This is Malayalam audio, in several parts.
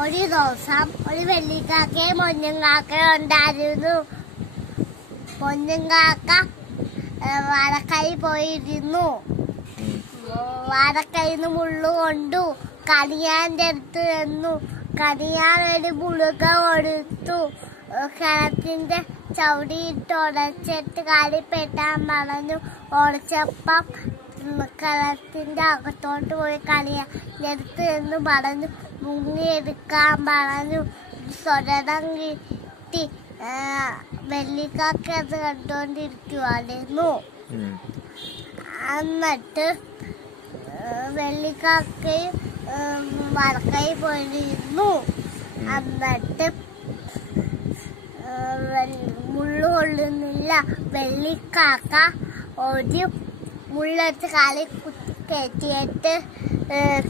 ഒരു ദിവസം ഒരു വെള്ളിക്കാക്കയും പൊന്നുംകാക്കയും ഉണ്ടായിരുന്നു. പൊന്നുംകാക്ക വാഴക്കൈ പോയിരുന്നു. വാഴക്കൈന്ന് മുള്ളു കൊണ്ടു. കണിയാന്റെ അടുത്ത് ചെന്നു. കണിയാൻ ഒരു പുളുക കൊടുത്തു. കിണറ്റിന്റെ ചവിടിയിട്ട് ഉടച്ചിട്ട് കളിപ്പെട്ടാൻ പറഞ്ഞു. ഉടച്ചപ്പം കിണറ്റിന്റെ അകത്തോട്ട് പോയി കണിയാന്റെ അടുത്ത് എന്ന് പറഞ്ഞു. മുങ്ങിയെടുക്കാൻ പറഞ്ഞു. സ്വരം കിട്ടി. വെള്ളിക്കാക്ക അത് കണ്ടുകൊണ്ടിരിക്കുവായിരുന്നു. എന്നിട്ട് വെള്ളിക്കാക്കയും വടക്കൈ പോയിരുന്നു. എന്നിട്ട് മുള്ളു കൊള്ളുന്നില്ല. വെള്ളിക്കാക്ക ഒരു മുള്ളെടുത്ത് കളി കുത്തി കയറ്റിയിട്ട്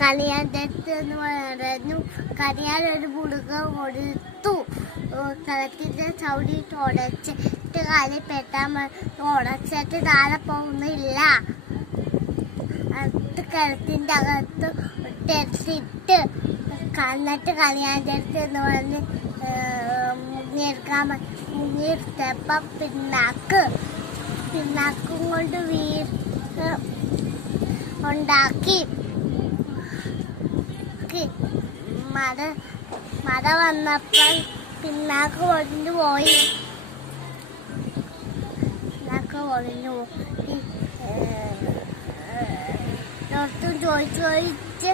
കണിയാൻ്റെ അടുത്ത് എന്ന് പറഞ്ഞു. കണിയാൻ ഒരു പുളുക കൊടുത്തു. കിണറ്റിൻ്റെ ചവിടിയിട്ട് ഉടച്ചിട്ട് കളി പെട്ടാൻ ഉടച്ചിട്ട് താഴെ പോകുന്നില്ല. അത് കിണറ്റിൻ്റെ അകത്ത് ഇട്ടിട്ട് കന്നിട്ട് കണിയാൻ്റെ അടുത്ത് എന്ന് പറഞ്ഞ് മുങ്ങിയെടുക്കാൻ മുങ്ങിയെടുത്തപ്പം പിന്നാക്കും കൊണ്ട് വീട് ഉണ്ടാക്കി. മഴ വന്നപ്പോൾ പിന്നാക്ക് ഒഴിഞ്ഞു പോയി. ചോദിച്ച്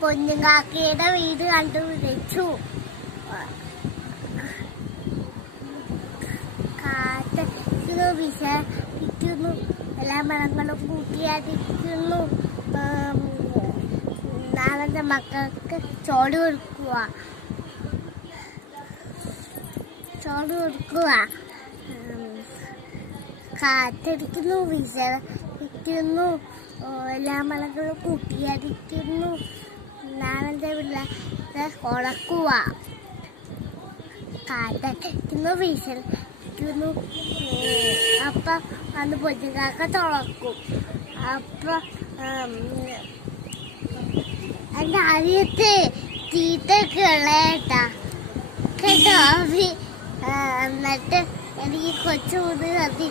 പൊന്നുംകാക്കയുടെ വീട് കണ്ടുപിടിച്ചു. കാറ്റടിക്കുന്നു, വിഷയിക്കുന്നു, എല്ലാ മരങ്ങളും കൂട്ടിയടിക്കുന്നു. നാളത്തെ മക്കൾക്ക് ചോറ് കൊടുക്കുക. കാറ്റടിക്കുന്നു, വിഷയിക്കുന്നു, എല്ലാ മരങ്ങളും കൂട്ടിയടിക്കുന്നു. നാളത്തെ പിള്ളേരെ ഉറക്കുക. കാറ്റടിക്കുന്നു, വിഷയിക്കുന്നു. അപ്പം അന്ന് പൊന്നുകാക്ക തുറക്കും. അപ്പം എൻ്റെ അരിയത്തെ തീറ്റൊക്കെ ഉള്ളേട്ടാ കേട്ടോ. എന്നിട്ട് എനിക്ക് കൊച്ചു മുതൽ മതി.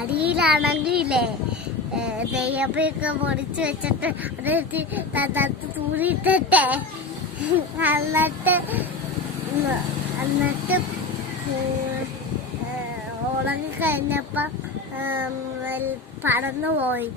അടിയിലാണെങ്കിലേ നെയ്യപ്പൊക്കെ പൊടിച്ച് വെച്ചിട്ട് അതെടുത്ത് തൂരിയിട്ടെ. എന്നിട്ട് ഉണങ്ങി കഴിഞ്ഞപ്പം പറന്നു പോയി.